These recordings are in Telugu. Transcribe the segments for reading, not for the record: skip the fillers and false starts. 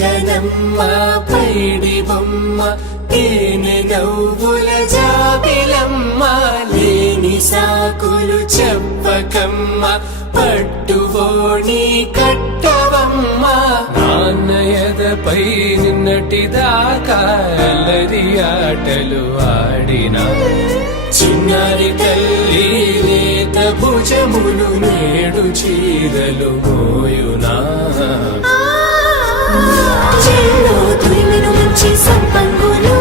పలకనమ్మ పైడి బొమ్మ తేనె నవ్వుల జాబిలమ్మ లేని సాకులు చెప్పకమ్మ పట్టువోణి కట్టవమ్మ నాన్నయదపై నిన్నటిదాకా అల్లరి ఆటలు ఆడినా చిన్నారి తల్లి లేత భుజములు నేడు చీరలు మోయునా చెల్లో తురిమెను మంచి సంపంగులు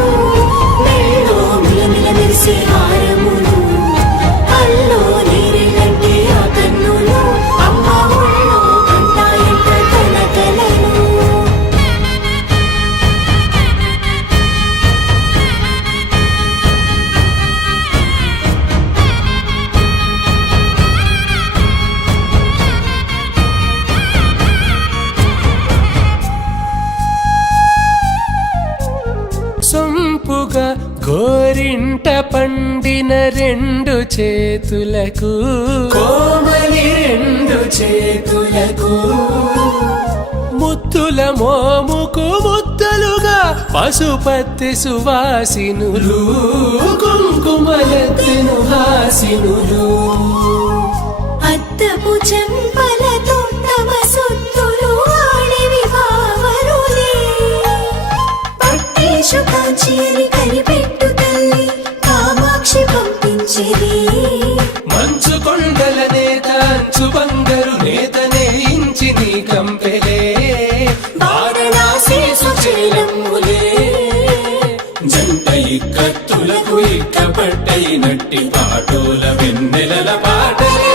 మెల్లో మిలమిల మెరిసే హారములు అల్లో నీరెళ్ళంటే ఆ కన్నులు అమ్మ ఒళ్ళో కంటాయంట తన కలను సొంపుగా గోరింట పండిన రెండు చేతులకు కోమలి రెండు చేతులకు ముత్తుల మోముకు ముద్దలుగా పశుపతి సువాసినులు కుంకుమలెత్తెను హాసినులు అద్దపు చెంపలతో తమ సొత్తులు ఆడివి బావరులే పట్టేషు కాంచేరి కనిపెట్టు తల్లి కామాక్షి పంపించేది మంచు కొండల నేత అంచు బంగారు నేతనే ఇంచి నీ కంపెలే వారణాసి సుచేలమ్ములే జంట ఇక్కత్తులకు ఇక్కపట్టైనట్టి పాటోల వెన్నెలల పాటలే